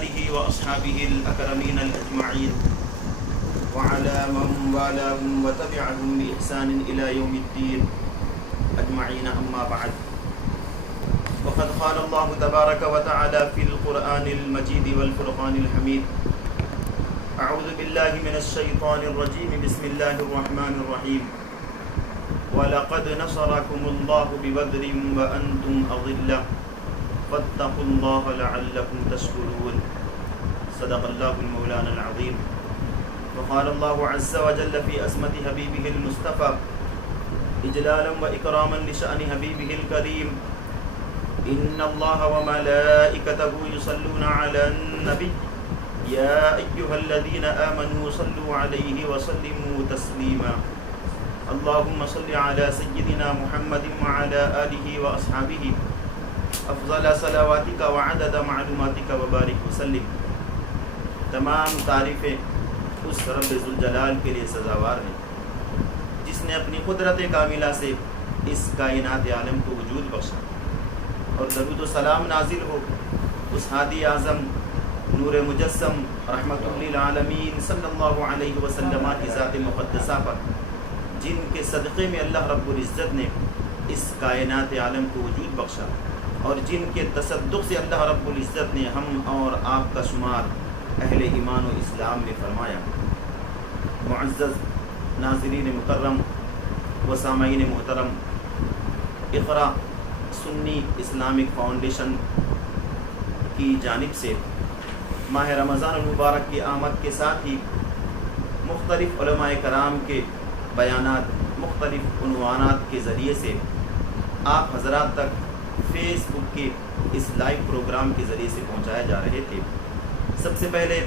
آله وأصحابه الأكرمين الأجمعين وعلى من والاهم وتبعهم بإحسان إلى يوم الدين أجمعين أما بعد وقد قال الله تبارك وتعالى في القرآن المجيد والفرقان الحميد أعوذ بالله من الشيطان الرجيم بسم الله الرحمن الرحيم وَلَقَدْ نَصَرَكُمُ اللَّهُ بِبَدْرٍ وَأَنْتُمْ أَضِلَّةٌ فَاتَّقُوا اللَّهَ لَعَلَّكُمْ تَشْكُرُونَ صدق الله المولانا العظيم وقال الله عز وجل في عصمة حبيبه المصطفى إجلالا وإكراما لشأن حبيبه الكريم إن الله وملائكته يصلون على النبي يا أيها الذين آمنوا صلوا عليه وسلموا تسليما اللهم صل على سيدنا محمد وعلى آله وأصحابه افضل صلواتك وعدد معلوماتك وبارك وسلم. تمام تعریفیں اس رب ذوالجلال کے لیے سزاوار ہیں جس نے اپنی قدرت کاملہ سے اس کائنات عالم کو وجود بخشا، اور درود و سلام نازل ہو اس ہادی اعظم نور مجسم رحمت للعالمین صلی اللہ علیہ وسلم کی ذات مقدسہ پر، جن کے صدقے میں اللہ رب العزت نے اس کائنات عالم کو وجود بخشا، اور جن کے تصدق سے اللہ رب العزت نے ہم اور آپ کا شمار اہل ایمان و اسلام میں فرمایا. معزز ناظرین مکرم و سامعین محترم، اقرا سنی اسلامک فاؤنڈیشن کی جانب سے ماہ رمضان المبارک کی آمد کے ساتھ ہی مختلف علماء کرام کے بیانات مختلف عنوانات کے ذریعے سے آپ حضرات تک فیس بک کے اس لائیو پروگرام کے ذریعے سے پہنچائے جا رہے تھے. سب سے پہلے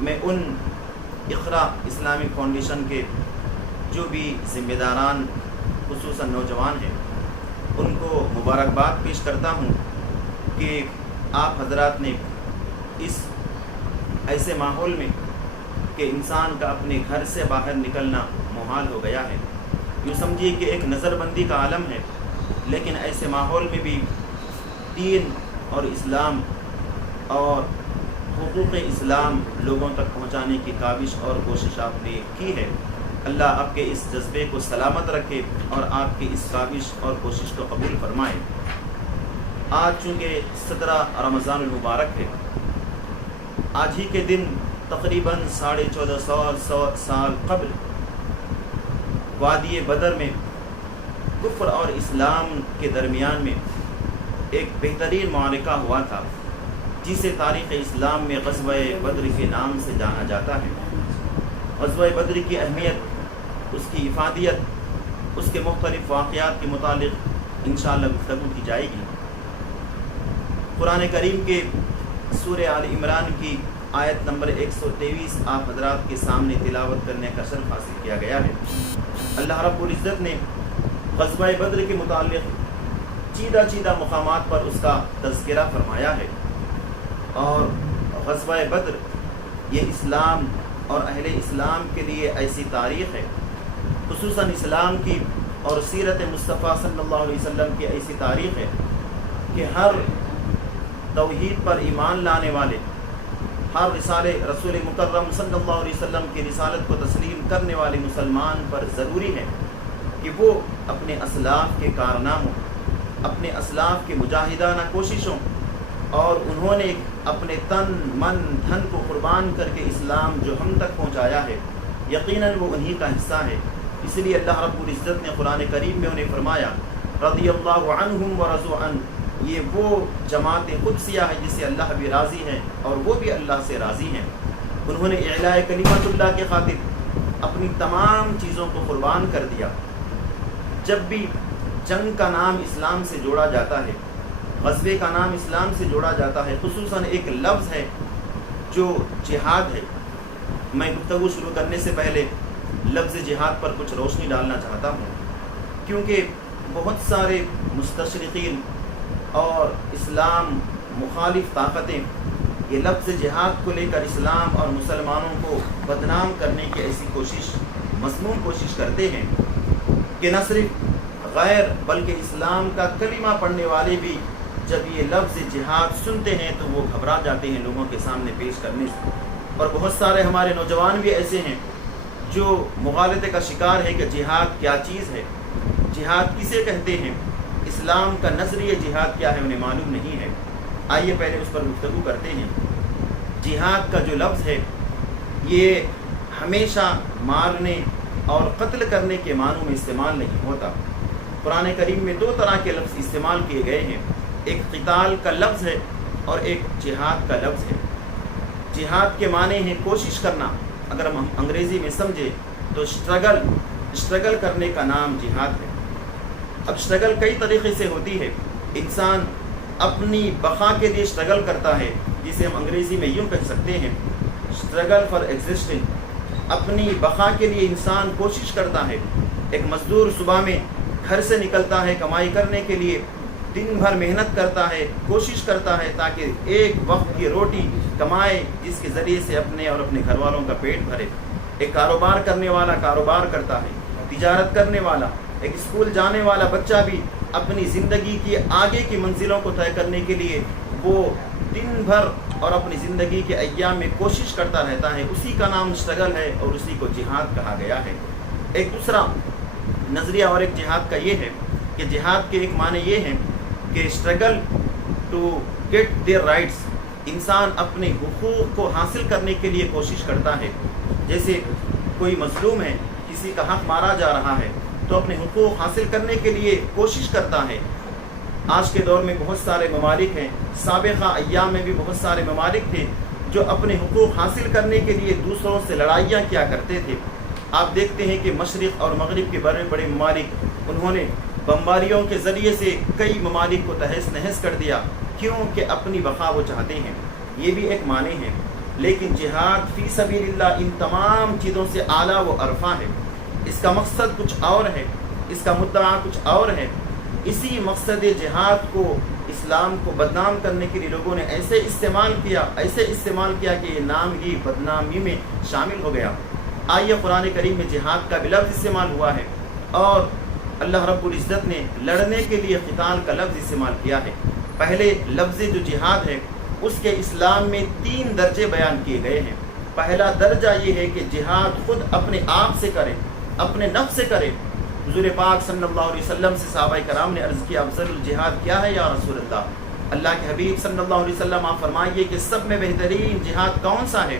میں ان اقرا اسلامک فاؤنڈیشن کے جو بھی ذمہ داران خصوصاً نوجوان ہیں ان کو مبارکباد پیش کرتا ہوں کہ آپ حضرات نے اس ایسے ماحول میں کہ انسان کا اپنے گھر سے باہر نکلنا محال ہو گیا ہے، یوں سمجھیے کہ ایک نظر بندی کا عالم ہے، لیکن ایسے ماحول میں بھی دین اور اسلام اور حقوق اسلام لوگوں تک پہنچانے کی کاوش اور کوشش آپ نے کی ہے. اللہ آپ کے اس جذبے کو سلامت رکھے اور آپ کی اس کاوش اور کوشش کو قبول فرمائے. آج چونکہ 17 رمضان المبارک ہے، آج ہی کے دن تقریباً 1450 سال قبل وادی بدر میں کفر اور اسلام کے درمیان میں ایک بہترین معرکہ ہوا تھا، جسے تاریخ اسلام میں غزوہ بدر کے نام سے جانا جاتا ہے. غزوہ بدر کی اہمیت، اس کی افادیت، اس کے مختلف واقعات کے متعلق انشاءاللہ گفتگو کی جائے گی. قرآن کریم کے سورہ آل عمران کی آیت نمبر 123 آپ حضرات کے سامنے تلاوت کرنے کا شرف حاصل کیا گیا ہے. اللہ رب العزت نے غزوہ بدر کے متعلق چیدہ مقامات پر اس کا تذکرہ فرمایا ہے، اور غزوہ بدر یہ اسلام اور اہل اسلام کے لیے ایسی تاریخ ہے، خصوصاً اسلام کی اور سیرت مصطفیٰ صلی اللہ علیہ وسلم کی ایسی تاریخ ہے کہ ہر توحید پر ایمان لانے والے، ہر رسول مکرم صلی اللہ علیہ وسلم کی رسالت کو تسلیم کرنے والے مسلمان پر ضروری ہے کہ وہ اپنے اسلاف کے کارناموں، اپنے اسلاف کے مجاہدانہ کوششوں، اور انہوں نے اپنے تن من دھن کو قربان کر کے اسلام جو ہم تک پہنچایا ہے، یقیناً وہ انہی کا حصہ ہے. اس لیے اللہ رب العزت نے قرآن کریم میں انہیں فرمایا رضی اللہ عنہم ورضوا عنہ، یہ وہ جماعت قدسیہ ہے جس سے اللہ بھی راضی ہے اور وہ بھی اللہ سے راضی ہیں. انہوں نے اعلاء کلمت اللہ کے خاطر اپنی تمام چیزوں کو قربان کر دیا. جب بھی جنگ کا نام اسلام سے جوڑا جاتا ہے، غزوے کا نام اسلام سے جوڑا جاتا ہے، خصوصاً ایک لفظ ہے جو جہاد ہے. میں گفتگو شروع کرنے سے پہلے لفظ جہاد پر کچھ روشنی ڈالنا چاہتا ہوں، کیونکہ بہت سارے مستشرقین اور اسلام مخالف طاقتیں یہ لفظ جہاد کو لے کر اسلام اور مسلمانوں کو بدنام کرنے کی ایسی مذموم کوشش کرتے ہیں کہ نہ صرف غیر بلکہ اسلام کا کلمہ پڑھنے والے بھی جب یہ لفظ جہاد سنتے ہیں تو وہ گھبرا جاتے ہیں لوگوں کے سامنے پیش کرنے سے. اور بہت سارے ہمارے نوجوان بھی ایسے ہیں جو مغالطے کا شکار ہے کہ جہاد کیا چیز ہے، جہاد کسے کہتے ہیں، اسلام کا نظریہ جہاد کیا ہے انہیں معلوم نہیں ہے. آئیے پہلے اس پر گفتگو کرتے ہیں. جہاد کا جو لفظ ہے یہ ہمیشہ مارنے اور قتل کرنے کے معنوں میں استعمال نہیں ہوتا. قرآن کریم میں 2 طرح کے لفظ استعمال کیے گئے ہیں، ایک قتال کا لفظ ہے اور ایک جہاد کا لفظ ہے. جہاد کے معنی ہیں کوشش کرنا. اگر ہم انگریزی میں سمجھے تو اسٹرگل کرنے کا نام جہاد ہے. اب اسٹرگل کئی طریقے سے ہوتی ہے. انسان اپنی بقا کے لیے اسٹرگل کرتا ہے، جسے ہم انگریزی میں یوں کہہ سکتے ہیں اسٹرگل فار ایگزسٹنگ. اپنی بقا کے لیے انسان کوشش کرتا ہے. ایک مزدور صبح میں گھر سے نکلتا ہے کمائی کرنے کے لیے، دن بھر محنت کرتا ہے، کوشش کرتا ہے تاکہ ایک وقت کی روٹی کمائے جس کے ذریعے سے اپنے اور اپنے گھر والوں کا پیٹ بھرے. ایک کاروبار کرنے والا کاروبار کرتا ہے، تجارت کرنے والا، ایک اسکول جانے والا بچہ بھی اپنی زندگی کی آگے کی منزلوں کو طے کرنے کے لیے وہ دن بھر اور اپنی زندگی کے ایام میں کوشش کرتا رہتا ہے. اسی کا نام اسٹرگل ہے اور اسی کو جہاد کہا گیا ہے. ایک دوسرا نظریہ اور ایک جہاد کا یہ ہے کہ جہاد کے ایک معنی یہ ہیں کہ struggle to get their rights. انسان اپنے حقوق کو حاصل کرنے کے لیے کوشش کرتا ہے. جیسے کوئی مظلوم ہے، کسی کا حق مارا جا رہا ہے تو اپنے حقوق حاصل کرنے کے لیے کوشش کرتا ہے. آج کے دور میں بہت سارے ممالک ہیں، سابقہ ایام میں بھی بہت سارے ممالک تھے جو اپنے حقوق حاصل کرنے کے لیے دوسروں سے لڑائیاں کیا کرتے تھے. آپ دیکھتے ہیں کہ مشرق اور مغرب کے بڑے بڑے ممالک انہوں نے بمباریوں کے ذریعے سے کئی ممالک کو تہس نہس کر دیا، کیونکہ اپنی بقا وہ چاہتے ہیں. یہ بھی ایک معنی ہے. لیکن جہاد فی سبیل اللہ ان تمام چیزوں سے اعلیٰ و ارفع ہے. اس کا مقصد کچھ اور ہے، اس کا مدعا کچھ اور ہے. اسی مقصد جہاد کو، اسلام کو بدنام کرنے کے لیے لوگوں نے ایسے استعمال کیا کہ یہ نام ہی بدنامی میں شامل ہو گیا. آئیے قرآن کریم میں جہاد کا بھی لفظ استعمال ہوا ہے اور اللہ رب العزت نے لڑنے کے لیے قتال کا لفظ استعمال کیا ہے. پہلے لفظ جو جہاد ہے اس کے اسلام میں 3 درجے بیان کیے گئے ہیں. پہلا درجہ یہ ہے کہ جہاد خود اپنے آپ سے کرے، اپنے نفس سے کرے. حضور پاک صلی اللہ علیہ وسلم سے صحابہ کرام نے عرض کیا افضل الجہاد کیا ہے یا رسول اللہ؟ اللہ کے حبیب صلی اللہ علیہ وسلم آپ فرمائیے کہ سب میں بہترین جہاد کون سا ہے؟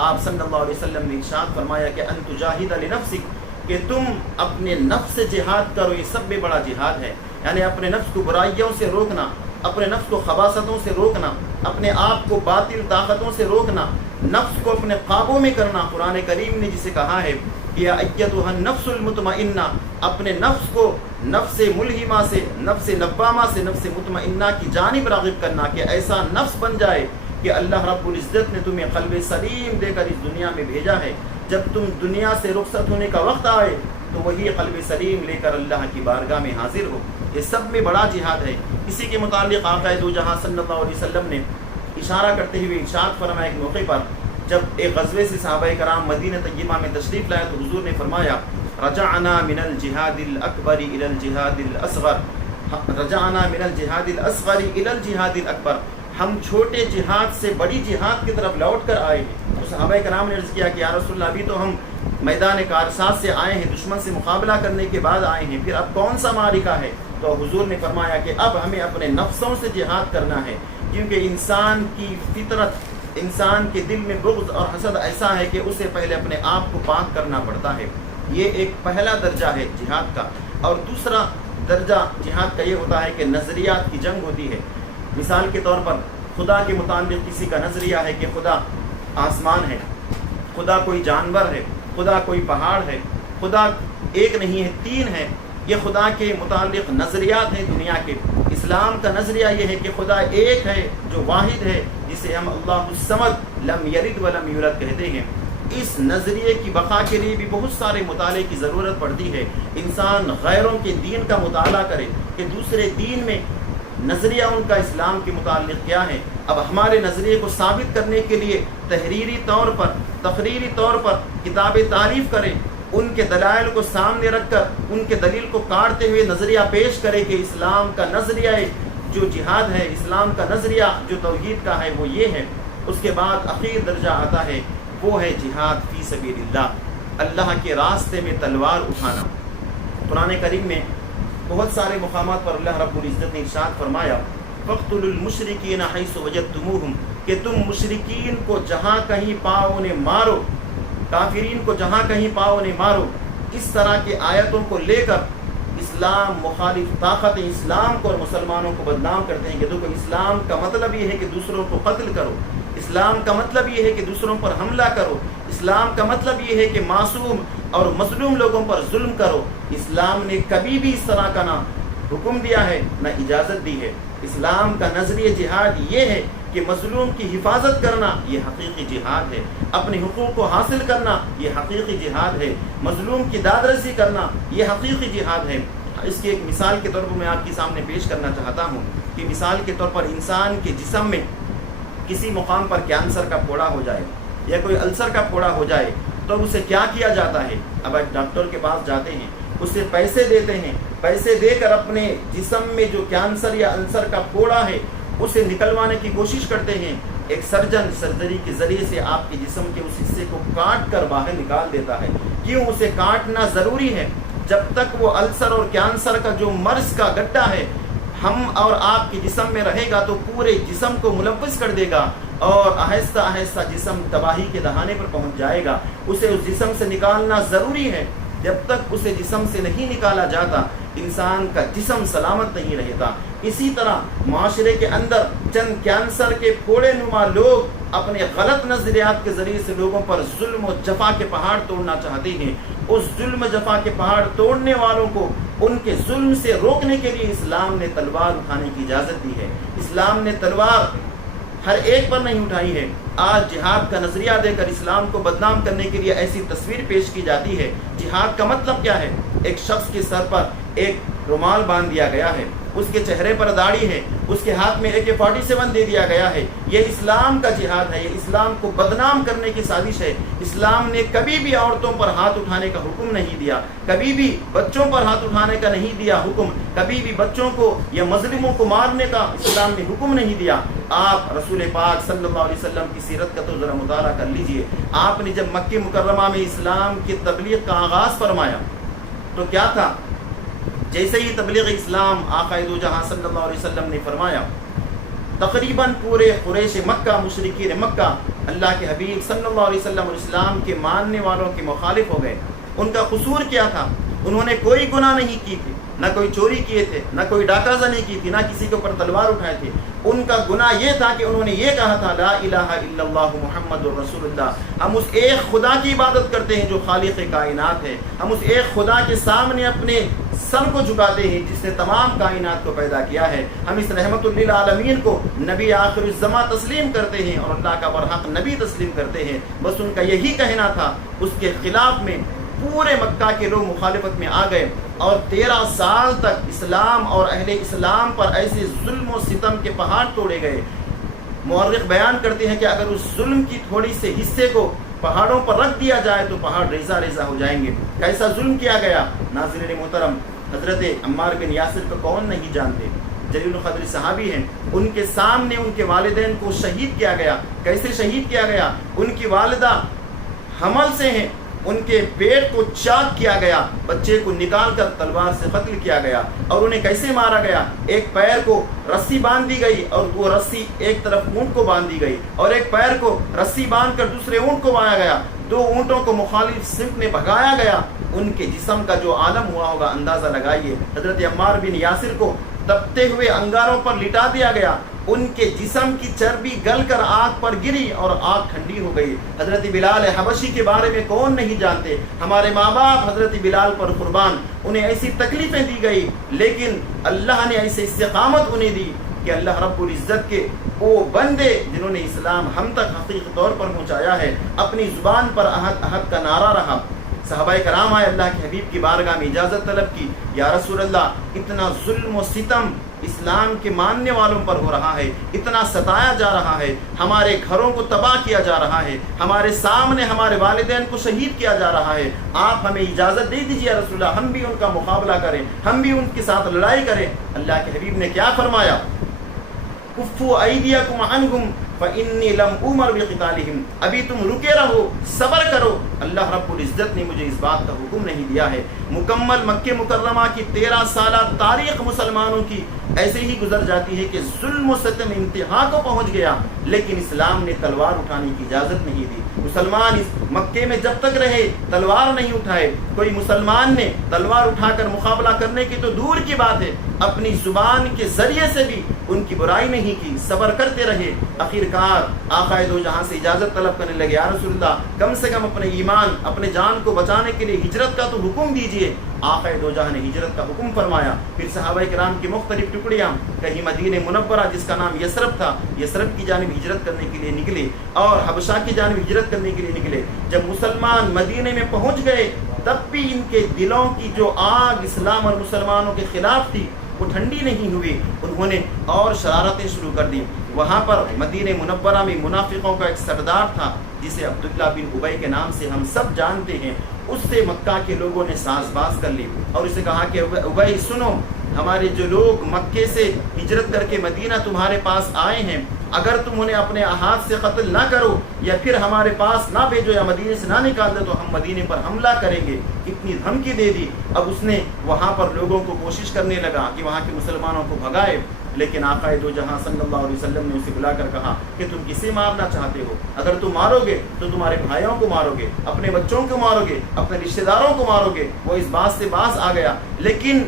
آپ صلی اللہ علیہ وسلم نے ارشاد فرمایا کہ ان تجاہد لنفسک، کہ تم اپنے نفس سے جہاد کرو. یہ سب میں بڑا جہاد ہے. یعنی اپنے نفس کو برائیوں سے روکنا، اپنے نفس کو خباثتوں سے روکنا، اپنے آپ کو باطل طاقتوں سے روکنا، نفس کو اپنے قابو میں کرنا. قرآن کریم نے جسے کہا ہے کہ یا ایتھا النفس المطمئنہ، اپنے نفس کو نفس ملہمہ سے، نفس لوامہ سے نفس مطمئنہ کی جانب راغب کرنا کہ ایسا نفس بن جائے کہ اللہ رب العزت نے تمہیں قلب سلیم دے کر اس دنیا میں بھیجا ہے. جب تم دنیا سے رخصت ہونے کا وقت آئے تو وہی قلب سلیم لے کر اللہ کی بارگاہ میں حاضر ہو. یہ سب میں بڑا جہاد ہے. اسی کے متعلق آقا دو جہاں صلی اللہ علیہ وسلم نے اشارہ کرتے ہوئے ارشاد فرمایا ایک موقع پر جب ایک غزوے سے صحابہ کرام مدینہ طیبہ میں تشریف لائے تو حضور نے فرمایا رجعنا من الجہاد الاکبر الى الجہاد الاصغر، رجعنا من الجہاد الاصغر الى الجہاد الاکبر، ہم چھوٹے جہاد سے بڑی جہاد کی طرف لوٹ کر آئے ہیں. تو صحابہ کرام نے عرض کیا کہ یا رسول اللہ ابھی تو ہم میدان کارسات سے آئے ہیں، دشمن سے مقابلہ کرنے کے بعد آئے ہیں، پھر اب کون سا معرکہ ہے؟ تو حضور نے فرمایا کہ اب ہمیں اپنے نفسوں سے جہاد کرنا ہے، کیونکہ انسان کی فطرت، انسان کے دل میں بغض اور حسد ایسا ہے کہ اسے پہلے اپنے آپ کو پاک کرنا پڑتا ہے. یہ ایک پہلا درجہ ہے جہاد کا. اور دوسرا درجہ جہاد کا یہ ہوتا ہے کہ نظریات کی جنگ ہوتی ہے. مثال کے طور پر خدا کے متعلق کسی کا نظریہ ہے کہ خدا آسمان ہے، خدا کوئی جانور ہے، خدا کوئی پہاڑ ہے، خدا ایک نہیں ہے 3 ہے. یہ خدا کے متعلق نظریات ہیں دنیا کے. اسلام کا نظریہ یہ ہے کہ خدا ایک ہے جو واحد ہے، جسے ہم اللہ الصمد لم یلد ولم یولد کہتے ہیں. اس نظریے کی بقا کے لیے بھی بہت سارے مطالعے کی ضرورت پڑتی ہے. انسان غیروں کے دین کا مطالعہ کرے کہ دوسرے دین میں نظریہ ان کا اسلام کے متعلق کیا ہے. اب ہمارے نظریے کو ثابت کرنے کے لیے تحریری طور پر، تقریری طور پر کتابیں تعریف کریں، ان کے دلائل کو سامنے رکھ کر ان کے دلیل کو کاٹتے ہوئے نظریہ پیش کرے کہ اسلام کا نظریہ جو جہاد ہے، اسلام کا نظریہ جو توحید کا ہے وہ یہ ہے۔ اس کے بعد اخیر درجہ آتا ہے، وہ ہے جہاد فی سبیل اللہ، اللہ کے راستے میں تلوار اٹھانا۔ قرآن کریم میں بہت سارے مقامات پر اللہ رب العزت نے ارشاد فرمایا، فَاقْتُلُوا الْمُشْرِكِينَ حَيْثُ وَجَدْتُمُوهُمْ، کہ تم مشرکین کو جہاں کہیں پاؤ انہیں مارو، کافرین کو جہاں کہیں پاؤ انہیں مارو۔ اس طرح کی آیتوں کو لے کر اسلام مخالف طاقت اسلام کو اور مسلمانوں کو بدنام کرتے ہیں کہ دیکھو اسلام کا مطلب یہ ہے کہ دوسروں کو قتل کرو، اسلام کا مطلب یہ ہے کہ دوسروں پر حملہ کرو، اسلام کا مطلب یہ ہے کہ معصوم اور مظلوم لوگوں پر ظلم کرو۔ اسلام نے کبھی بھی اس طرح کا نہ حکم دیا ہے نہ اجازت دی ہے۔ اسلام کا نظریہ جہاد یہ ہے کہ مظلوم کی حفاظت کرنا یہ حقیقی جہاد ہے، اپنے حقوق کو حاصل کرنا یہ حقیقی جہاد ہے، مظلوم کی داد رسی کرنا یہ حقیقی جہاد ہے۔ اس کی ایک مثال کے طور پر میں آپ کے سامنے پیش کرنا چاہتا ہوں کہ مثال کے طور پر انسان کے جسم میں کسی مقام پر کینسر کا پھوڑا ہو جائے یا کوئی السر کا پھوڑا ہو جائے تو اسے کیا کیا جاتا ہے؟ اب ایک ڈاکٹر کے پاس جاتے ہیں، اسے پیسے دیتے ہیں، پیسے دے کر اپنے جسم میں جو کینسر یا السر کا پھوڑا ہے اسے نکلوانے کی کوشش کرتے ہیں۔ ایک سرجن سرجری کے ذریعے سے آپ کے جسم کے اس حصے کو کاٹ کر باہر نکال دیتا ہے۔ کیوں اسے کاٹنا ضروری ہے؟ جب تک وہ السر اور کینسر کا جو مرض کا گڈھا ہے ہم اور آپ کے جسم میں رہے گا تو پورے جسم کو ملوث کر دے گا اور آہستہ آہستہ جسم تباہی کے دہانے پر پہنچ جائے گا۔ اسے اس جسم سے نکالنا ضروری ہے۔ جب تک اسے جسم سے نہیں نکالا جاتا انسان کا جسم سلامت نہیں رہتا۔ اسی طرح معاشرے کے اندر چند کینسر کے پھوڑے نما لوگ اپنے غلط نظریات کے ذریعے سے لوگوں پر ظلم و جفا کے پہاڑ توڑنا چاہتے ہیں۔ اس ظلم جفا کے پہاڑ توڑنے والوں کو ان کے ظلم سے روکنے کے لیے اسلام نے تلوار اٹھانے کی اجازت دی ہے۔ اسلام نے تلوار ہر ایک پر نہیں اٹھائی ہے۔ آج جہاد کا نظریہ دے کر اسلام کو بدنام کرنے کے لیے ایسی تصویر پیش کی جاتی ہے۔ جہاد کا مطلب کیا ہے؟ ایک شخص کے سر پر ایک رومال باندھ دیا گیا ہے، اس کے چہرے پر داڑھی ہے، اس کے ہاتھ میں AK-47 دے دیا گیا ہے۔ یہ اسلام کا جہاد ہے، یہ اسلام کو بدنام کرنے کی سازش ہے۔ اسلام نے کبھی بھی عورتوں پر ہاتھ اٹھانے کا حکم نہیں دیا، کبھی بھی بچوں پر ہاتھ اٹھانے کا نہیں دیا حکم، کبھی بھی بچوں کو یا مظلوموں کو مارنے کا اسلام نے حکم نہیں دیا۔ آپ رسول پاک صلی اللہ علیہ وسلم کی سیرت کا تو ذرا مطالعہ کر لیجئے۔ آپ نے جب مکہ مکرمہ میں اسلام کی تبلیغ کا آغاز فرمایا تو کیا تھا؟ جیسے ہی تبلیغ اسلام آقا دو جہاں صلی اللہ علیہ وسلم نے فرمایا، تقریباً پورے قریش مکہ، مشرکین مکہ اللہ کے حبیب صلی اللہ علیہ وسلم اور اسلام کے ماننے والوں کے مخالف ہو گئے۔ ان کا قصور کیا تھا؟ انہوں نے کوئی گناہ نہیں کی تھی، نہ کوئی چوری کیے تھے، نہ کوئی ڈاکہ زنی کی تھی، نہ کسی کے اوپر تلوار اٹھائے تھے۔ ان کا گناہ یہ تھا کہ انہوں نے یہ کہا تھا لا الہ الا اللہ محمد رسول اللہ، ہم اس ایک خدا کی عبادت کرتے ہیں جو خالق کائنات ہے، ہم اس ایک خدا کے سامنے اپنے سر کو جھکاتے ہیں جس نے تمام کائنات کو پیدا کیا ہے، ہم اس رحمت للعالمین کو نبی آخر الزماں تسلیم کرتے ہیں اور اللہ کا برحق نبی تسلیم کرتے ہیں۔ بس ان کا یہی کہنا تھا۔ اس کے خلاف میں پورے مکہ کے لوگ مخالفت میں آ گئے اور 13 سال تک اسلام اور اہل اسلام پر ایسے ظلم و ستم کے پہاڑ توڑے گئے۔ مورخ بیان کرتے ہیں کہ اگر اس ظلم کی تھوڑی سے حصے کو پہاڑوں پر رکھ دیا جائے تو پہاڑ ریزہ ریزہ ہو جائیں گے۔ کیسا ظلم کیا گیا؟ ناظرین محترم، حضرت عمار بن یاسر کو کون نہیں جانتے؟ جلیل القدر صحابی ہیں۔ ان کے سامنے ان کے والدین کو شہید کیا گیا۔ کیسے شہید کیا گیا؟ ان کی والدہ حمل سے ہیں، ان کے پیٹ کو چاک کیا گیا، بچے کو نکال کر تلوار سے قتل کیا گیا۔ اور انہیں کیسے مارا گیا؟ ایک پیر کو رسی باندھ دی گئی اور وہ رسی ایک طرف اونٹ کو باندھ دی گئی اور ایک پیر کو رسی باندھ کر دوسرے اونٹ کو باندھا گیا۔ 2 اونٹوں کو مخالف سمت میں بھگایا گیا۔ ان کے جسم کا جو عالم ہوا ہوگا اندازہ لگائیے۔ حضرت عمار بن یاسر کو تپتے ہوئے انگاروں پر لٹا دیا گیا، ان کے جسم کی چربی گل کر آگ پر گری اور آگ ٹھنڈی ہو گئی۔ حضرت بلال حبشی کے بارے میں کون نہیں جانتے؟ ہمارے ماں باپ حضرت بلال پر قربان، انہیں ایسی تکلیفیں دی گئی لیکن اللہ نے ایسے استقامت انہیں دی کہ اللہ رب العزت کے وہ بندے جنہوں نے اسلام ہم تک حقیقی طور پر پہنچایا ہے، اپنی زبان پر احد احد کا نعرہ رہا، صحابہ کرام آئے اللہ کے حبیب کی بارگاہ میں اجازت طلب کی، یا رسول اللہ اتنا ظلم و ستم اسلام کے ماننے والوں پر ہو رہا ہے، اتنا ستایا جا رہا ہے، ہمارے گھروں کو تباہ کیا جا رہا ہے، ہمارے سامنے ہمارے والدین کو شہید کیا جا رہا ہے، آپ ہمیں اجازت دے دیجیے یا رسول اللہ، ہم بھی ان کا مقابلہ کریں، ہم بھی ان کے ساتھ لڑائی کریں۔ اللہ کے حبیب نے کیا فرمایا؟ کفوا ایدیکم عنہم فانی لم امر بقتالہم، ابھی تم رکے رہو، صبر کرو، اللہ رب العزت نے مجھے اس بات کا حکم نہیں دیا ہے۔ مکمل مکہ مکرمہ کی 13 سالہ تاریخ مسلمانوں کی ایسے ہی گزر جاتی ہے کہ ظلم و ستم انتہا کو پہنچ گیا، لیکن اسلام نے تلوار اٹھانے کی اجازت نہیں دی۔ مسلمان اس مکے میں جب تک رہے تلوار نہیں اٹھائے، کوئی مسلمان نے تلوار اٹھا کر مقابلہ کرنے کی تو دور کی بات ہے، اپنی زبان کے ذریعے سے بھی ان کی برائی نہیں کی، صبر کرتے رہے۔ آخرکار آقا دو جہاں سے اجازت طلب کرنے لگے، یا رسول اللہ کم سے کم اپنے ایمان اپنے جان کو بچانے کے لیے ہجرت کا تو حکم دیجئے۔ آقا دو جہاں نے ہجرت کا حکم فرمایا۔ پھر صحابہ کرام کی مختلف ٹکڑیاں کہیں مدینہ منورہ جس کا نام یثرب تھا، یثرب کی جانب ہجرت کرنے کے لیے نکلے، اور حبشہ کی جانب ہجرت کرنے کے لیے نکلے۔ جب مسلمان مدینے میں پہنچ گئے تب بھی ان کے دلوں کی جو آگ اسلام اور مسلمانوں کے خلاف تھی وہ ٹھنڈی نہیں ہوئی، انہوں نے اور شرارتیں شروع کر دی۔ وہاں پر مدینہ منورہ میں منافقوں کا ایک سردار تھا جسے عبداللہ بن ابی کے نام سے ہم سب جانتے ہیں، اس سے مکہ کے لوگوں نے ساز باز کر لی اور اسے کہا کہ ابی سنو، ہمارے جو لوگ مکے سے ہجرت کر کے مدینہ تمہارے پاس آئے ہیں، اگر تم انہیں اپنے ہاتھ سے قتل نہ کرو یا پھر ہمارے پاس نہ بھیجو یا مدینے سے نہ نکال دے تو ہم مدینے پر حملہ کریں گے۔ اتنی دھمکی دے دی۔ اب اس نے وہاں پر لوگوں کو کوشش کرنے لگا کہ وہاں کے مسلمانوں کو بھگائے، لیکن آقا دو جہاں صلی اللہ علیہ وسلم نے اسے بلا کر کہا کہ تم کسے مارنا چاہتے ہو؟ اگر تم مارو گے تو تمہارے بھائیوں کو مارو گے، اپنے بچوں کو مارو گے، اپنے رشتہ داروں کو مارو گے۔ وہ اس بات سے باز آ گیا، لیکن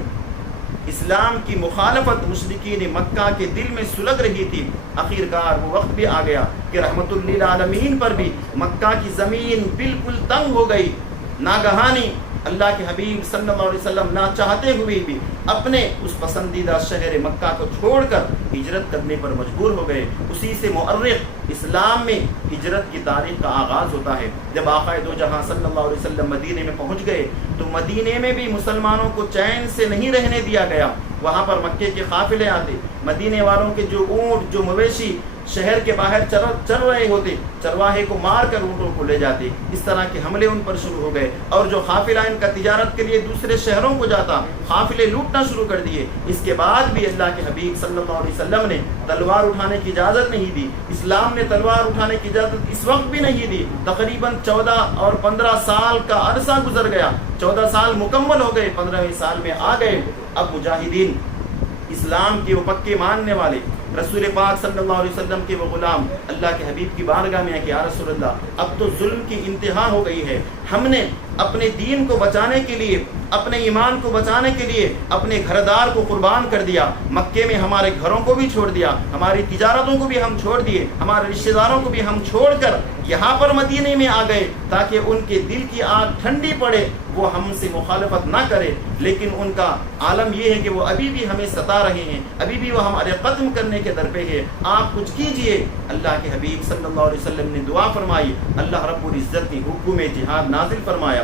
اسلام کی مخالفت مشرکین مکہ کے دل میں سلگ رہی تھی۔ آخرکار وہ وقت بھی آ گیا کہ رحمت للعالمین پر بھی مکہ کی زمین بالکل تنگ ہو گئی۔ ناگہانی اللہ کے حبیب صلی اللہ علیہ وسلم نہ چاہتے ہوئے بھی اپنے اس پسندیدہ شہر مکہ کو چھوڑ کر ہجرت کرنے پر مجبور ہو گئے۔ اسی سے مؤرخ اسلام میں ہجرت کی تاریخ کا آغاز ہوتا ہے۔ جب آقا دو جہاں صلی اللہ علیہ وسلم مدینے میں پہنچ گئے تو مدینے میں بھی مسلمانوں کو چین سے نہیں رہنے دیا گیا۔ وہاں پر مکے کے قافلے آتے، مدینے والوں کے جو اونٹ جو مویشی شہر کے باہر چل رہے ہوتے، چرواہے کو مار کر اونٹوں کو لے جاتے۔ اس طرح کے حملے ان پر شروع ہو گئے، اور جو قافلہ ان کا تجارت کے لیے دوسرے شہروں کو جاتا، قافلے لوٹنا شروع کر دیے۔ اس کے بعد بھی اللہ کے حبیب صلی اللہ علیہ وسلم نے تلوار اٹھانے کی اجازت نہیں دی۔ اسلام نے تلوار اٹھانے کی اجازت اس وقت بھی نہیں دی۔ تقریباً 14 اور 15 سال کا عرصہ گزر گیا، 14 سال مکمل ہو گئے، 15ویں سال میں آ گئے۔ اب مجاہدین، اسلام کے وہ پکے ماننے والے، رسول پاک صلی اللہ علیہ وسلم کے وہ غلام اللہ کے حبیب کی بارگاہ میں ہے کہ یا رسول اللہ اب تو ظلم کی انتہا ہو گئی ہے، ہم نے اپنے دین کو بچانے کے لیے، اپنے ایمان کو بچانے کے لیے اپنے گھردار کو قربان کر دیا، مکے میں ہمارے گھروں کو بھی چھوڑ دیا، ہماری تجارتوں کو بھی ہم چھوڑ دیے، ہمارے رشتہ داروں کو بھی ہم چھوڑ کر یہاں پر مدینے میں آ گئے تاکہ ان کے دل کی آگ ٹھنڈی پڑے، وہ ہم سے مخالفت نہ کرے۔ لیکن ان کا عالم یہ ہے کہ وہ ابھی بھی ہمیں ستا رہے ہیں، ابھی بھی وہ ہمارے قتل کرنے کے در پہ ہے، آپ کچھ کیجئے۔ اللہ کے حبیب صلی اللہ علیہ وسلم نے دعا فرمائی، اللہ رب العزت نے حکم جہاد نازل فرمایا،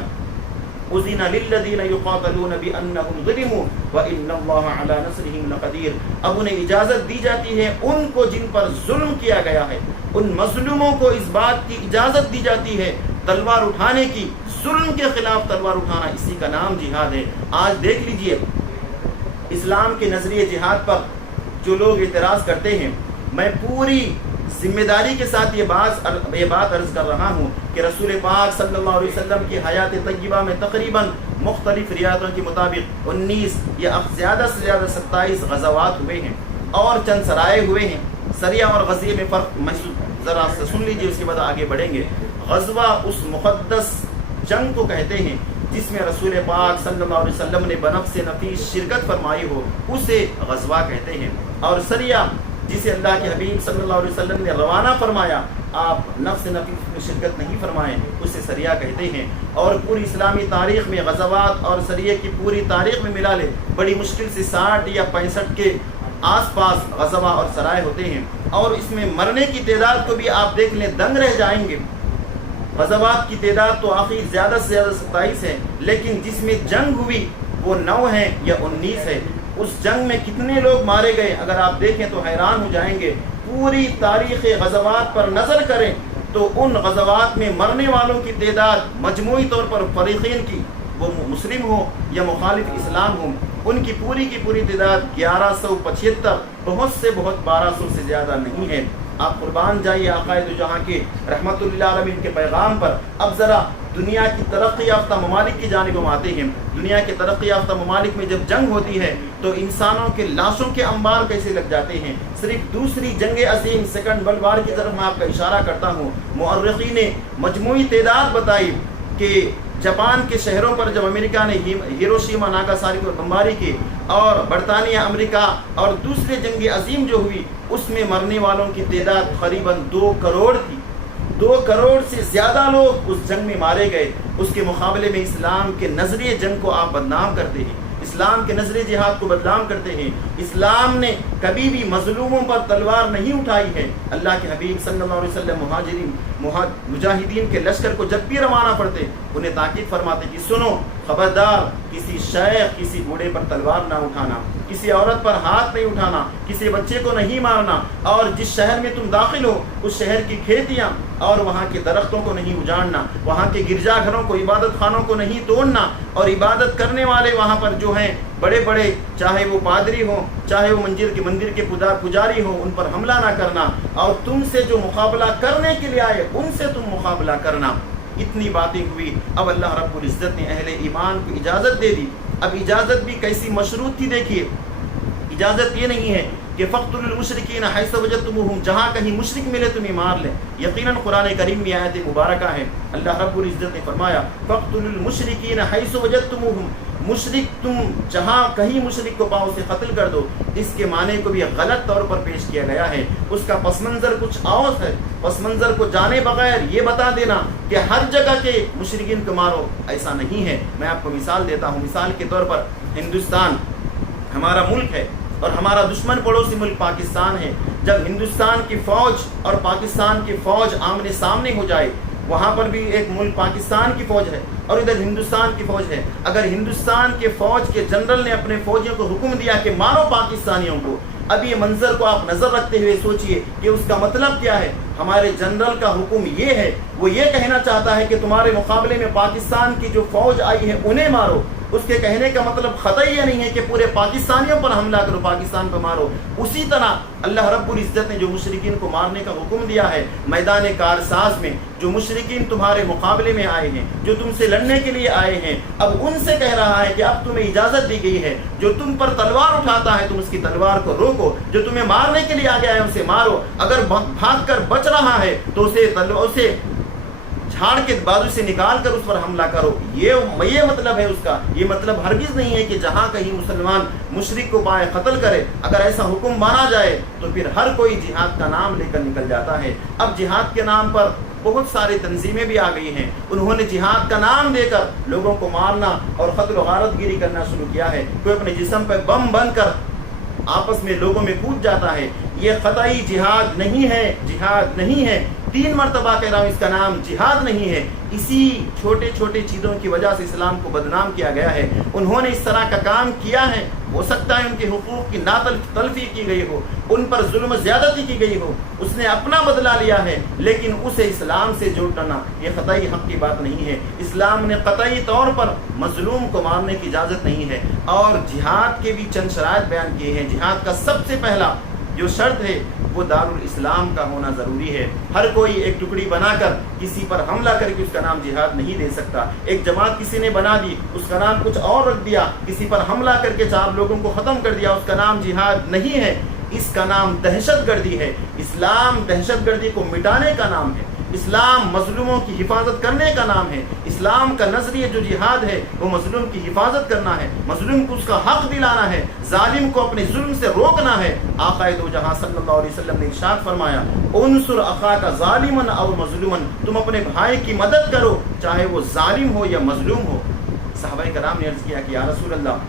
اذن للذین یقاتلون بانہم ظلموا وان اللہ علی نصرہم لقدیر۔ اب انہیں اجازت دی جاتی ہے ان کو جن پر ظلم کیا گیا ہے، ان مظلوموں کو اس بات کی اجازت دی جاتی ہے تلوار اٹھانے کی، ظلم کے خلاف تلوار اٹھانا، اسی کا نام جہاد ہے۔ آج دیکھ لیجئے اسلام کے نظریے جہاد پر جو لوگ اعتراض کرتے ہیں، میں پوری ذمہ داری کے ساتھ یہ بات عرض کر رہا ہوں کہ رسول پاک صلی اللہ علیہ وسلم کی حیات طیبہ میں تقریباً مختلف روایتوں کے مطابق 19 یا زیادہ سے زیادہ 27 غزوات ہوئے ہیں اور چند سرائے ہوئے ہیں۔ سریہ اور غزیہ میں فرق محسوس ذرا سے سن لیجیے، اس کے بعد آگے بڑھیں گے۔ غزوہ اس مقدس جنگ کو کہتے ہیں جس میں رسول پاک صلی اللہ علیہ وسلم نے بنفس نفیس شرکت فرمائی ہو، اسے غزوہ کہتے ہیں۔ اور سریہ جسے اللہ کے حبیب صلی اللہ علیہ وسلم نے روانہ فرمایا، آپ نفس نفیس میں شرکت نہیں فرمائیں، اسے سریہ کہتے ہیں۔ اور پوری اسلامی تاریخ میں غزوات اور سریہ کی پوری تاریخ میں ملا لے بڑی مشکل سے 60 یا 65 کے آس پاس غزوہ اور سرائے ہوتے ہیں، اور اس میں مرنے کی تعداد کو بھی آپ دیکھ لیں، دنگ رہ جائیں گے۔ غزوات کی تعداد تو آخر زیادہ سے زیادہ 27 ہے، لیکن جس میں جنگ ہوئی وہ 9 ہے یا 19 ہے۔ اس جنگ میں کتنے لوگ مارے گئے اگر آپ دیکھیں تو حیران ہو جائیں گے۔ پوری تاریخ غزوات پر نظر کریں تو ان غزوات میں مرنے والوں کی تعداد مجموعی طور پر فریقین کی، وہ مسلم ہوں یا مخالف اسلام ہوں، ان کی پوری تعداد 1175، بہت سے بہت 1200 سے زیادہ نہیں ہے۔ آپ قربان جائیے آقائے دو جہاں کے رحمت اللہ علیہ کے پیغام پر۔ اب ذرا دنیا کی ترقی یافتہ ممالک کی جانب ہم آتے ہیں۔ دنیا کے ترقی یافتہ ممالک میں جب جنگ ہوتی ہے تو انسانوں کے لاشوں کے انبار کیسے لگ جاتے ہیں۔ صرف دوسری جنگ عظیم سیکنڈ ورلڈ وار کی طرف میں آپ کا اشارہ کرتا ہوں۔ مؤرخین نے مجموعی تعداد بتائی کہ جاپان کے شہروں پر جب امریکہ نے ہیروشیما ناگاساکی پر بمباری کی، اور برطانیہ امریکہ اور دوسرے جنگ عظیم جو ہوئی، اس میں مرنے والوں کی تعداد قریباً 2 کروڑ تھی۔ 2 کروڑ سے زیادہ لوگ اس جنگ میں مارے گئے۔ اس کے مقابلے میں اسلام کے نظریے جنگ کو آپ بدنام کرتے ہیں، اسلام کے نظریے جہاد کو بدنام کرتے ہیں۔ اسلام نے کبھی بھی مظلوموں پر تلوار نہیں اٹھائی ہے۔ اللہ کے حبیب صلی اللہ علیہ وسلم مجاہدین کے لشکر کو جب بھی روانہ پڑتے انہیں تاکید فرماتے کہ سنو، خبردار کسی شیخ کسی بوڑھے پر تلوار نہ اٹھانا، کسی عورت پر ہاتھ نہیں اٹھانا، کسی بچے کو نہیں مارنا، اور جس شہر میں تم داخل ہو اس شہر کی کھیتیاں اور وہاں کے درختوں کو نہیں اجاڑنا، وہاں کے گرجا گھروں کو، عبادت خانوں کو نہیں توڑنا، اور عبادت کرنے والے وہاں پر جو ہیں بڑے بڑے، چاہے وہ پادری ہوں، چاہے وہ مندر کے پجاری ہوں، ان پر حملہ نہ کرنا، اور تم سے جو مقابلہ کرنے کے لیے آئے ان سے تم مقابلہ کرنا۔ اتنی باتیں ہوئی۔ اب اللہ رب العزت نے اہل ایمان کو اجازت دے دی۔ اب اجازت بھی کیسی مشروط تھی دیکھیے۔ اجازت یہ نہیں ہے کہ فَاقْتُلُوا الْمُشْرِكِينَ حَيْثُ وَجَدْتُمُوهُمْ، جہاں کہیں مشرک ملے تمہیں مار لیں۔ یقیناً قرآن کریم میں آیت مبارکہ ہے، اللہ رب العزت نے فرمایا فَاقْتُلُوا الْمُشْرِكِينَ حَيْثُ وَجَدْتُمُوهُمْ، مشرک تم جہاں کہیں مشرک کو پاؤ اسے قتل کر دو۔ اس کے معنی کو بھی غلط طور پر پیش کیا گیا ہے، اس کا پس منظر کچھ اور ہے۔ پس منظر کو جانے بغیر یہ بتا دینا کہ ہر جگہ کے مشرکین کو مارو، ایسا نہیں ہے۔ میں آپ کو مثال دیتا ہوں۔ مثال کے طور پر ہندوستان ہمارا ملک ہے اور ہمارا دشمن پڑوسی ملک پاکستان ہے۔ جب ہندوستان کی فوج اور پاکستان کی فوج آمنے سامنے ہو جائے، وہاں پر بھی ایک ملک پاکستان کی فوج ہے اور ادھر ہندوستان کی فوج ہے، اگر ہندوستان کے فوج کے جنرل نے اپنے فوجیوں کو حکم دیا کہ مارو پاکستانیوں کو، اب یہ منظر کو آپ نظر رکھتے ہوئے سوچئے کہ اس کا مطلب کیا ہے۔ ہمارے جنرل کا حکم یہ ہے، وہ یہ کہنا چاہتا ہے کہ تمہارے مقابلے میں پاکستان کی جو فوج آئی ہے انہیں مارو۔ اس کے کہنے کا مطلب قطعی یہ نہیں ہے کہ پورے پاکستانیوں پر حملہ کرو، پاکستان پر مارو۔ اسی طرح اللہ رب العزت نے جو مشرکین کو مارنے کا حکم دیا ہے، میدان کارساز میں جو مشرکین تمہارے مقابلے میں آئے ہیں، جو تم سے لڑنے کے لیے آئے ہیں، اب ان سے کہہ رہا ہے کہ اب تمہیں اجازت دی گئی ہے، جو تم پر تلوار اٹھاتا ہے تم اس کی تلوار کو روکو، جو تمہیں مارنے کے لیے آ گیا ہے اسے مارو، اگر بھاگ کر بچ رہا ہے تو اسے جھاڑ کے بازو سے نکال کر اس پر حملہ کرو۔ یہ مطلب ہے اس کا۔ یہ مطلب ہرگز نہیں ہے کہ جہاں کہیں مسلمان مشرک کو پائے قتل کرے۔ اگر ایسا حکم مانا جائے تو پھر ہر کوئی جہاد کا نام لے کر نکل جاتا ہے۔ اب جہاد کے نام پر بہت ساری تنظیمیں بھی آ گئی ہیں، انہوں نے جہاد کا نام دے کر لوگوں کو مارنا اور قتل و غارت گیری کرنا شروع کیا ہے۔ کوئی اپنے جسم پہ بم بند کر آپس میں لوگوں میں کود جاتا ہے۔ یہ قطعی جہاد نہیں ہے، جہاد نہیں ہے۔ 3 مرتبہ کہہ رہا ہوں، اس کا نام جہاد نہیں ہے۔ اسی چھوٹے چھوٹے چیزوں کی وجہ سے اسلام کو بدنام کیا گیا ہے۔ انہوں نے اس طرح کا کام کیا ہے، ہو سکتا ہے ان کے حقوق کی تلفی کی گئی ہو، ان پر ظلم و زیادتی کی گئی ہو، اس نے اپنا بدلہ لیا ہے، لیکن اسے اسلام سے جوڑنا یہ قطعی حق کی بات نہیں ہے۔ اسلام نے قطعی طور پر مظلوم کو مارنے کی اجازت نہیں ہے، اور جہاد کے بھی چند شرائط بیان کیے ہیں۔ جہاد کا سب سے پہلا جو شرط ہے وہ دارالاسلام کا ہونا ضروری ہے۔ ہر کوئی ایک ٹکڑی بنا کر کسی پر حملہ کر کے اس کا نام جہاد نہیں دے سکتا۔ ایک جماعت کسی نے بنا دی، اس کا نام کچھ اور رکھ دیا، کسی پر حملہ کر کے 4 لوگوں کو ختم کر دیا، اس کا نام جہاد نہیں ہے، اس کا نام دہشت گردی ہے۔ اسلام دہشت گردی کو مٹانے کا نام ہے، اسلام مظلوموں کی حفاظت کرنے کا نام ہے۔ اسلام کا نظریہ جو جہاد ہے وہ مظلوم کی حفاظت کرنا ہے، مظلوم کو اس کا حق دلانا ہے، ظالم کو اپنے ظلم سے روکنا ہے۔ آقا دو جہاں صلی اللہ علیہ وسلم نے ارشاد فرمایا، انصر اخاک ظالما او مظلوما، تم اپنے بھائی کی مدد کرو چاہے وہ ظالم ہو یا مظلوم ہو۔ صحابہ کرام نے عرض کیا کہ یا رسول اللہ،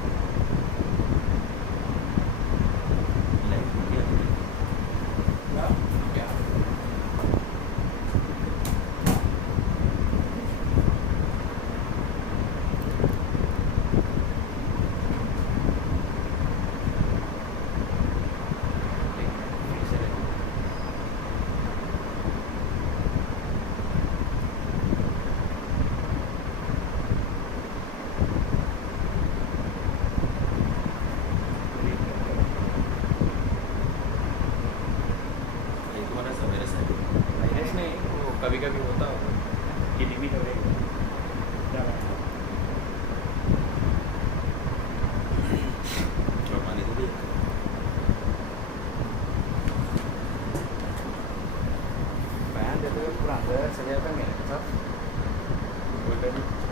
کبھی کبھی ہوتا ہوگا کہ لمٹ ہو رہی ہے پانی تو بیان دیتے ہوئے پورا اندر چلے جاتا ہے میرے ساتھ بولتے نہیں